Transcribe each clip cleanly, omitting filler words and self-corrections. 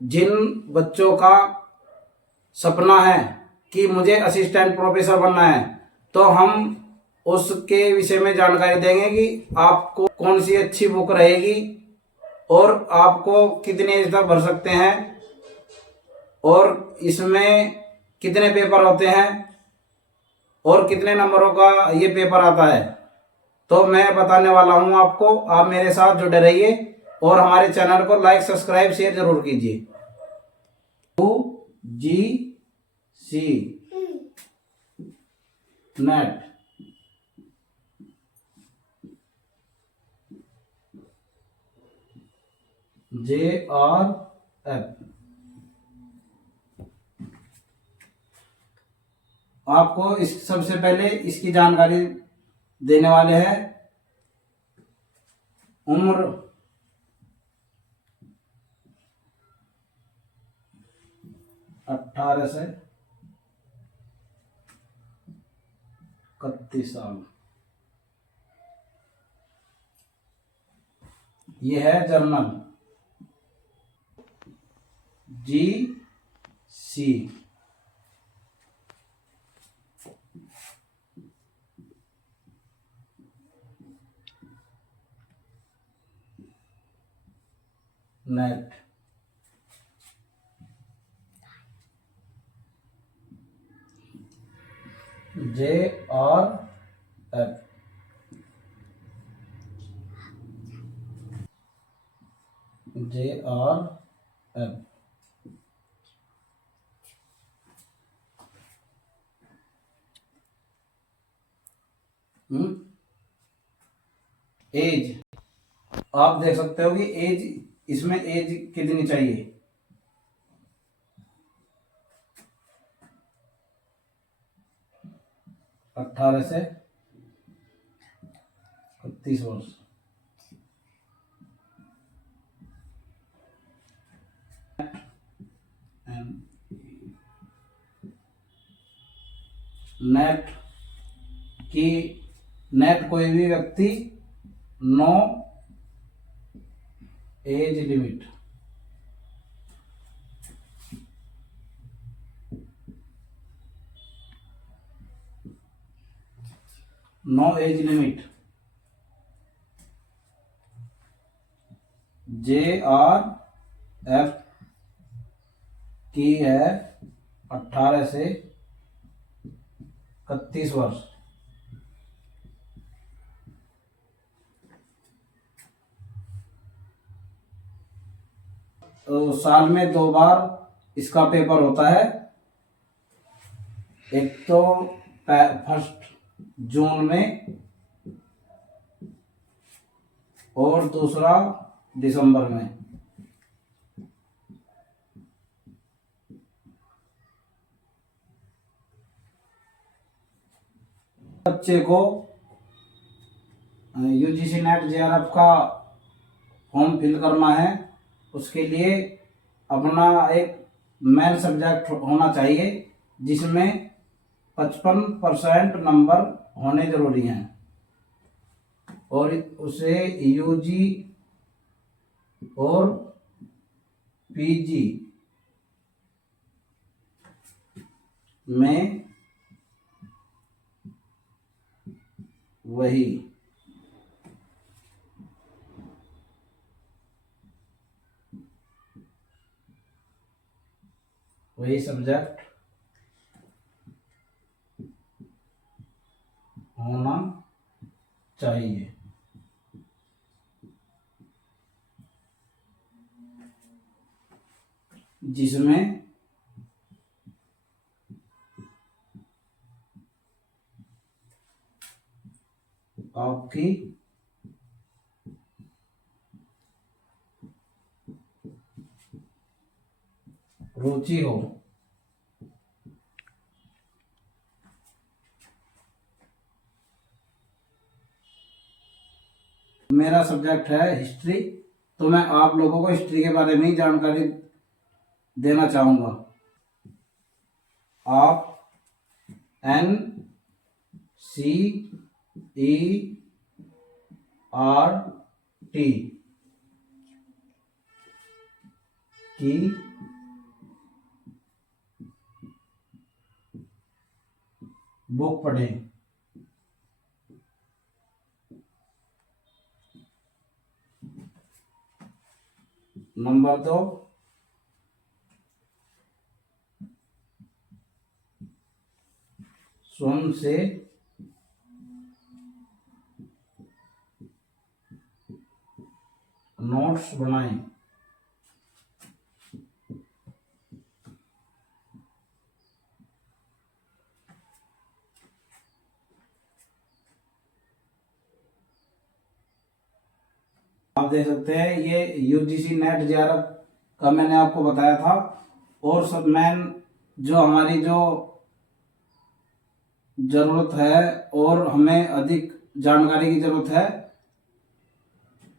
जिन बच्चों का सपना है कि मुझे असिस्टेंट प्रोफेसर बनना है, तो हम उसके विषय में जानकारी देंगे कि आपको कौन सी अच्छी बुक रहेगी और आपको कितने एज तक भर सकते हैं और इसमें कितने पेपर होते हैं और कितने नंबरों का ये पेपर आता है। तो मैं बताने वाला हूँ आपको, आप मेरे साथ जुड़े रहिए और हमारे चैनल को लाइक सब्सक्राइब शेयर जरूर कीजिए। UGC नेट JRF आपको इस सबसे पहले इसकी जानकारी देने वाले हैं। उम्र 18 से 31 साल। यह है general GC NET JRF age आप देख सकते हो कि एज, इसमें एज कितनी चाहिए। अठारह से 31 वर्ष। नेट की नेट कोई भी व्यक्ति, no age limit. No age limit JRF की है 18 से 31 वर्ष। तो साल में 2 बार इसका पेपर होता है, एक तो 1 जून में और दूसरा दिसंबर में। बच्चे को UGC नेट JRF का फॉर्म फिल करना है, उसके लिए अपना एक मेन सब्जेक्ट होना चाहिए जिसमें 55% नंबर होने जरूरी हैं और उसे UG और PG में वही सब्जेक्ट होना चाहिए। जिसमें आपकी रुचि हो। मेरा सब्जेक्ट है हिस्ट्री, तो मैं आप लोगों को हिस्ट्री के बारे में ही जानकारी देना चाहूंगा। आप NCERT की बुक पढ़ें। नंबर 2, स्वयं से नोट्स बनाएं। आप देख सकते हैं ये यूजीसी नेट जेआरएफ का मैंने आपको बताया था। और सब मेन जो हमारी जो जरूरत है और हमें अधिक जानकारी की जरूरत है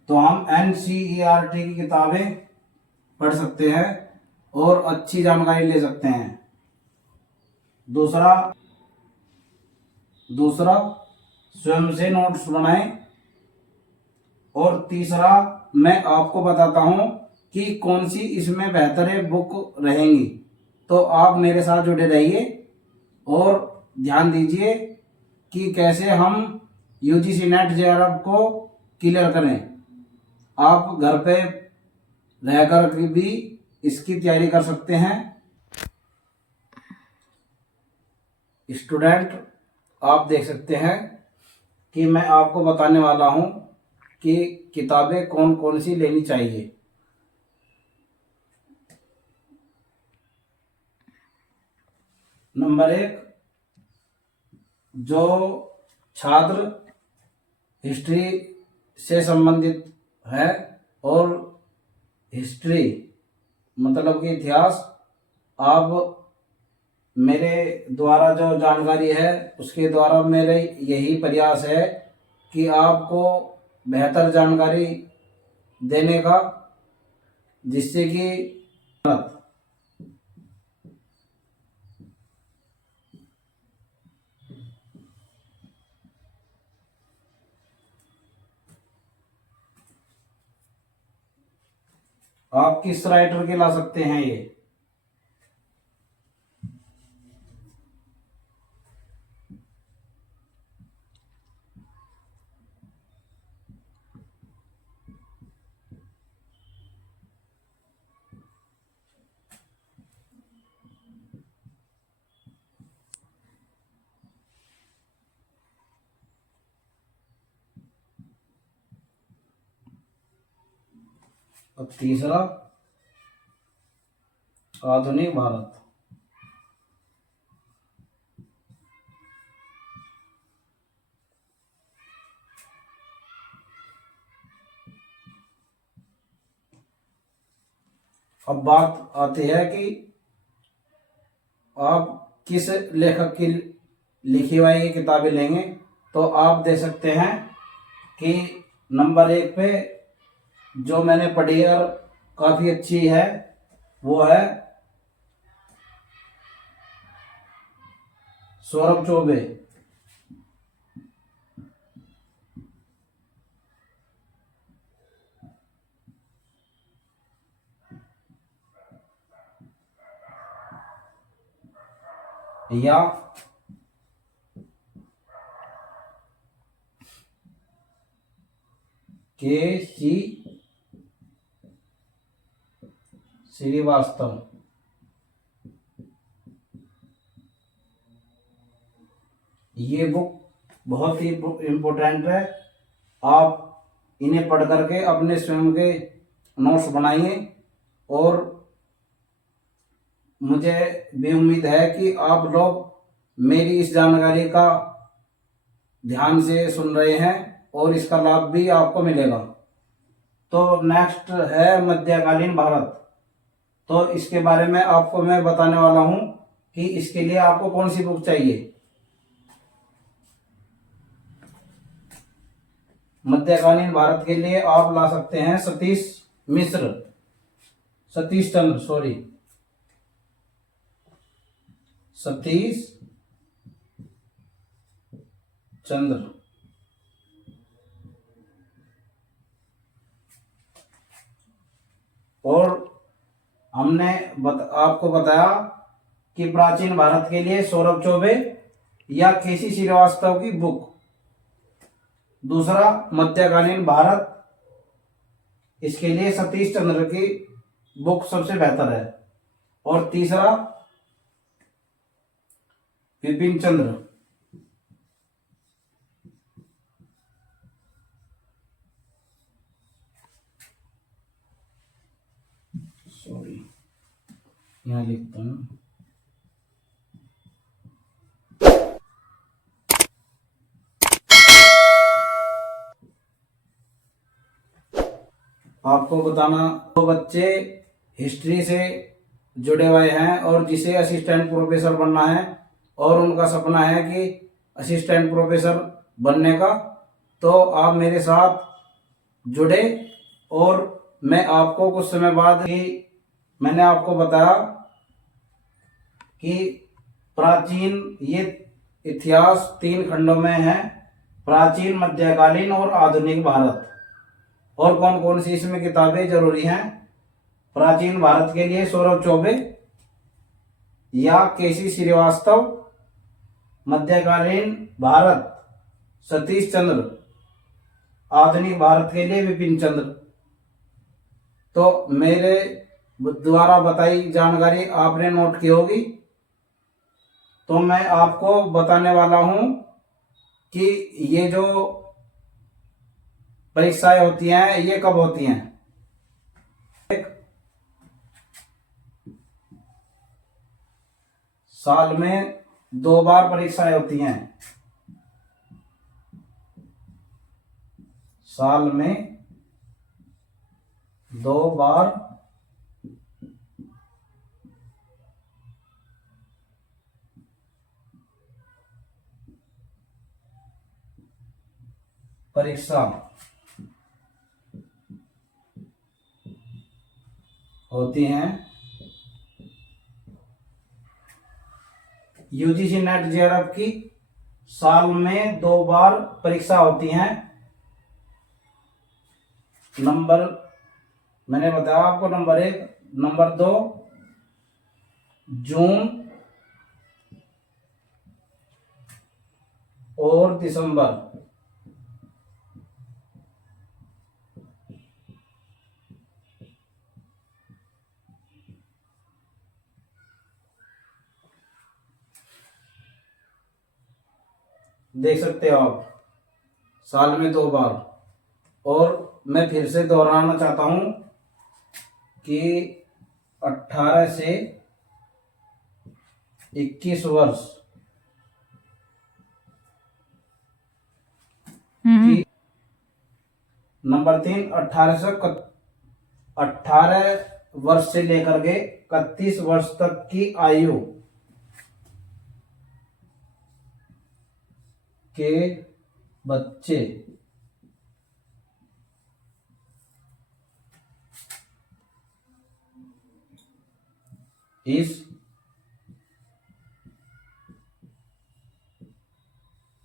तो हम एनसीईआरटी की किताबें पढ़ सकते हैं और अच्छी जानकारी ले सकते हैं। दूसरा स्वयं से नोट्स बनाएं। और तीसरा मैं आपको बताता हूं कि कौन सी इसमें बेहतर बुक रहेंगी। तो आप मेरे साथ जुड़े रहिए और ध्यान दीजिए कि कैसे हम यूजीसी नेट जेआरएफ को क्लियर करें। आप घर पे रहकर भी इसकी तैयारी कर सकते हैं। स्टूडेंट, आप देख सकते हैं कि मैं आपको बताने वाला हूं कि किताबें कौन कौन सी लेनी चाहिए। नंबर 1, जो छात्र हिस्ट्री से संबंधित है और हिस्ट्री मतलब कि इतिहास, आप मेरे द्वारा जो जानकारी है उसके द्वारा मेरे यही प्रयास है कि आपको बेहतर जानकारी देने का, जिससे कि आप किस राइटर के ला सकते हैं ये। और तीसरा आधुनिक भारत। अब बात आती है कि आप किस लेखक की लिखी हुई ये किताबें लेंगे। तो आप दे सकते हैं कि नंबर 1 पे जो मैंने पढ़ी और काफी अच्छी है वो है सौरभ चौबे। या के.सी. श्रीवास्तव। ये बुक बहुत ही इम्पोर्टेंट है। आप इन्हें पढ़ करके अपने स्वयं के नोट्स बनाइए और मुझे भी उम्मीद है कि आप लोग मेरी इस जानकारी का ध्यान से सुन रहे हैं और इसका लाभ भी आपको मिलेगा। तो नेक्स्ट है मध्यकालीन भारत। तो इसके बारे में आपको मैं बताने वाला हूं कि इसके लिए आपको कौन सी बुक चाहिए। मध्यकालीन भारत के लिए आप ला सकते हैं सतीश चंद्र। और हमने आपको बताया कि प्राचीन भारत के लिए सौरभ चौबे या केसी श्रीवास्तव की बुक। दूसरा मध्यकालीन भारत, इसके लिए सतीश चंद्र की बुक सबसे बेहतर है। और तीसरा विपिन चंद्र। सॉरी, यहाँ लिखता हूँ। आपको बताना, तो बच्चे हिस्ट्री से जुड़े हुए हैं और जिसे असिस्टेंट प्रोफेसर बनना है और उनका सपना है कि असिस्टेंट प्रोफेसर बनने का, तो आप मेरे साथ जुड़े। और मैं आपको कुछ समय बाद ही, मैंने आपको बताया कि प्राचीन, ये इतिहास 3 खंडों में है, प्राचीन, मध्यकालीन और आधुनिक भारत। और कौन कौन सी इसमें किताबें जरूरी हैं। प्राचीन भारत के लिए सौरभ चौबे या केसी श्रीवास्तव, मध्यकालीन भारत सतीश चंद्र, आधुनिक भारत के लिए विपिन चंद्र। तो मेरे द्वारा बताई जानकारी आपने नोट की होगी। तो मैं आपको बताने वाला हूं कि ये जो परीक्षाएं होती हैं ये कब होती हैं। साल में 2 बार परीक्षाएं होती हैं। साल में 2 बार परीक्षा होती हैं। यूजीसी नेट जेआरएफ की साल में 2 बार परीक्षा होती हैं। नंबर मैंने बताया आपको, नंबर 1, नंबर 2 जून और दिसंबर। देख सकते हो आप, साल में 2 बार। और मैं फिर से दोहराना चाहता हूं कि 18 से 21 वर्ष की, नंबर 3 18 वर्ष से लेकर के 31 वर्ष तक की आयु के बच्चे इस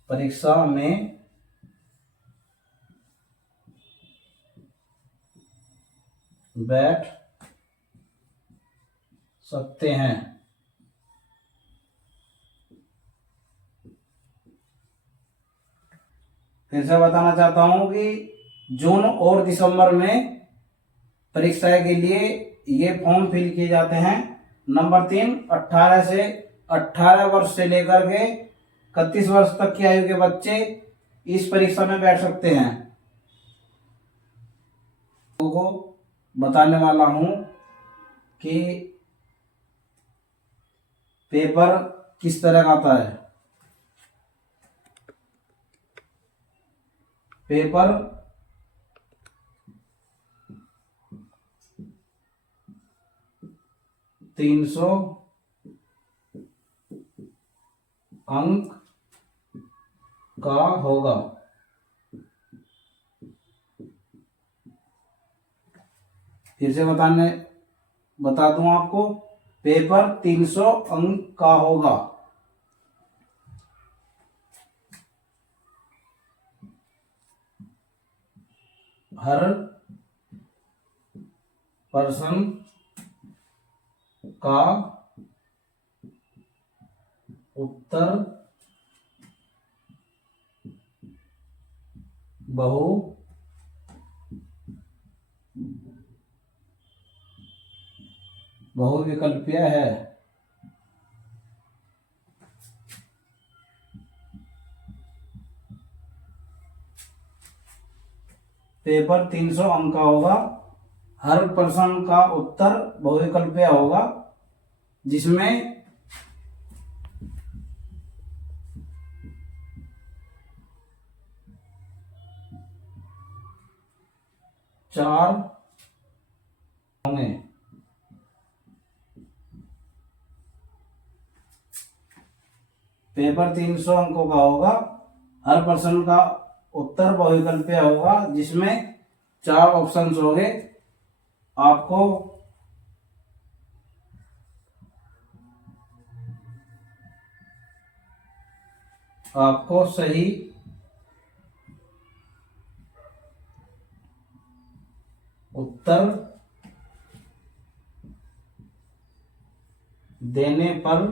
परीक्षा में बैठ सकते हैं। फिर से बताना चाहता हूं कि जून और दिसंबर में परीक्षा के लिए ये फॉर्म फिल किए जाते हैं। नंबर 3, 18 वर्ष से लेकर के 31 वर्ष तक की आयु के बच्चे इस परीक्षा में बैठ सकते हैं। को बताने वाला हूं कि पेपर किस तरह का आता है। पेपर 300 अंक का होगा। फिर से बता दूं आपको, पेपर 300 अंक का होगा। हर पर्सन का उत्तर बहु बहुविकल्पीय है। पेपर 300 अंक का होगा। हर प्रश्न का उत्तर बहुविकल्पीय होगा, जिसमें चार होंगे। पेपर 300 अंकों का होगा। हर प्रश्न का उत्तर बहुविकल्पीय होगा, जिसमें 4 ऑप्शंस होंगे। आपको सही उत्तर देने पर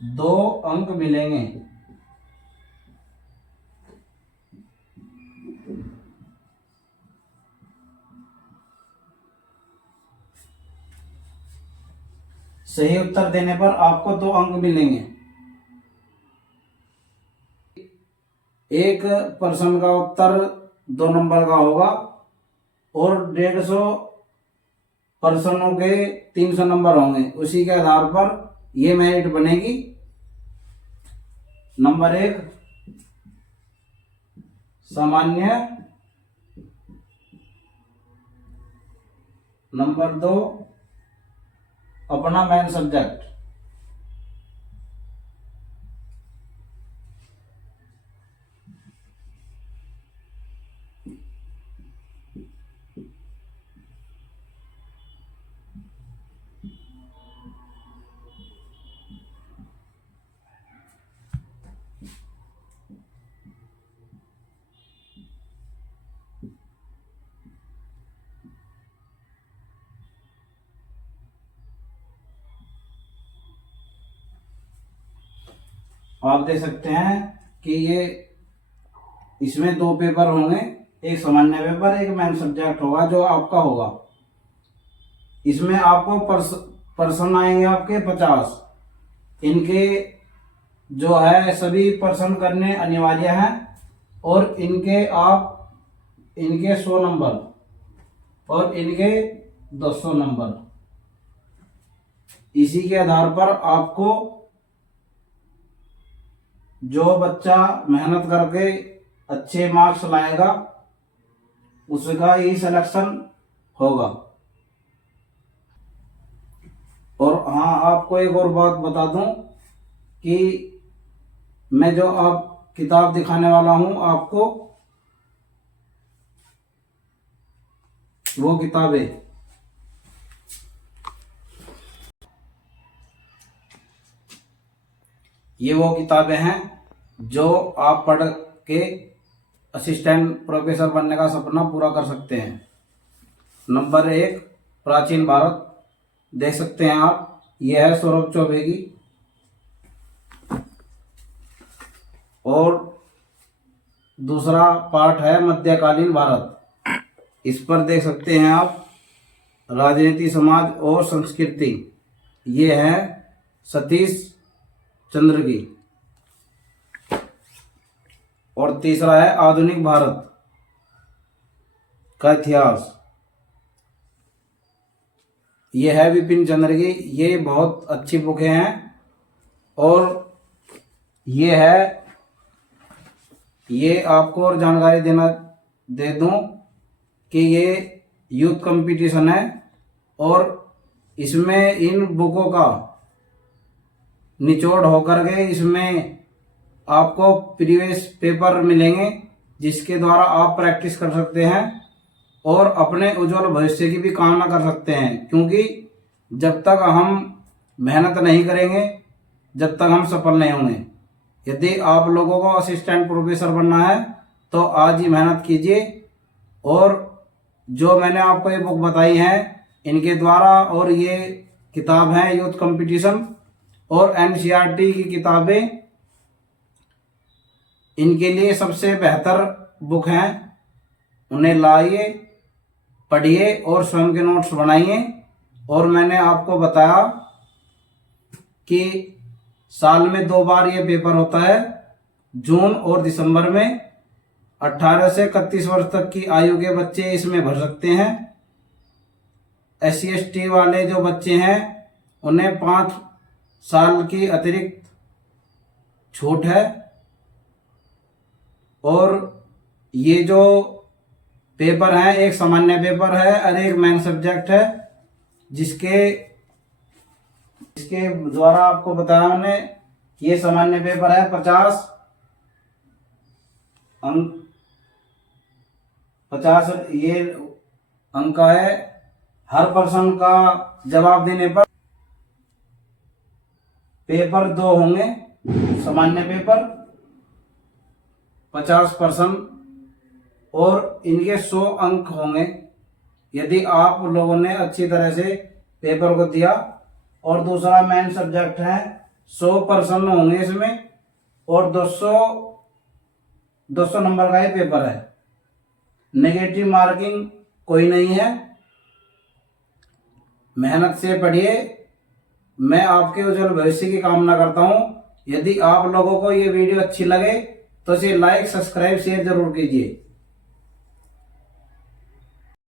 2 अंक मिलेंगे। सही उत्तर देने पर आपको 2 अंक मिलेंगे। एक प्रश्न का उत्तर 2 नंबर का होगा और 150 प्रश्नों के 300 नंबर होंगे। उसी के आधार पर ये मेरिट बनेगी। नंबर 1 सामान्य, नंबर 2 अपना मेन सब्जेक्ट। आप देख सकते हैं कि ये इसमें 2 पेपर होंगे, एक सामान्य पेपर, एक मेन सब्जेक्ट होगा जो आपका होगा। इसमें आपको प्रश्न आएंगे आपके 50। इनके जो है सभी प्रश्न करने अनिवार्य हैं और इनके 100 नंबर और इनके 200 नंबर। इसी के आधार पर आपको जो बच्चा मेहनत करके अच्छे मार्क्स लाएगा उसका ही सिलेक्शन होगा। और हाँ, आपको एक और बात बता दूं कि मैं जो आप किताब दिखाने वाला हूं आपको, वो किताबें हैं जो आप पढ़ के असिस्टेंट प्रोफेसर बनने का सपना पूरा कर सकते हैं। नंबर 1 प्राचीन भारत, देख सकते हैं आप, यह है सौरभ चौबे की। और दूसरा पार्ट है मध्यकालीन भारत, इस पर देख सकते हैं आप राजनीति, समाज और संस्कृति, ये है सतीश चंद्र की। और तीसरा है आधुनिक भारत का इतिहास, ये है विपिन चंद्र की। ये बहुत अच्छी बुकें हैं। और ये आपको और जानकारी दे दूं कि ये यूथ कंपटीशन है और इसमें इन बुकों का निचोड़ होकर के इसमें आपको प्रीवियस पेपर मिलेंगे, जिसके द्वारा आप प्रैक्टिस कर सकते हैं और अपने उज्जवल भविष्य की भी कामना कर सकते हैं। क्योंकि जब तक हम मेहनत नहीं करेंगे, जब तक हम सफल नहीं होंगे। यदि आप लोगों को असिस्टेंट प्रोफेसर बनना है तो आज ही मेहनत कीजिए। और जो मैंने आपको ये बुक बताई है इनके द्वारा, और ये किताब है यूथ कंपटीशन और एनसीईआरटी की किताबें, इनके लिए सबसे बेहतर बुक हैं। उन्हें लाइए, पढ़िए और स्वयं के नोट्स बनाइए। और मैंने आपको बताया कि साल में 2 बार ये पेपर होता है, जून और दिसंबर में। 18 से 31 वर्ष तक की आयु के बच्चे इसमें भर सकते हैं। SC/ST वाले जो बच्चे हैं उन्हें 5 साल की अतिरिक्त छूट है। और ये जो पेपर है, एक सामान्य पेपर है और एक मेन सब्जेक्ट है, जिसके द्वारा आपको बताया मैंने। ये सामान्य पेपर है 50 अंक, 50 ये अंक का है। हर प्रश्न का जवाब देने पर पेपर 2 होंगे। सामान्य पेपर 50% और इनके 100 अंक होंगे यदि आप लोगों ने अच्छी तरह से पेपर को दिया। और दूसरा मेन सब्जेक्ट है, 100% होंगे इसमें और 200 नंबर का ये पेपर है। नेगेटिव मार्किंग कोई नहीं है। मेहनत से पढ़िए। मैं आपके उज्जवल भविष्य की कामना करता हूँ। यदि आप लोगों को ये वीडियो अच्छी लगे तो इसे लाइक, सब्सक्राइब, शेयर जरूर कीजिए।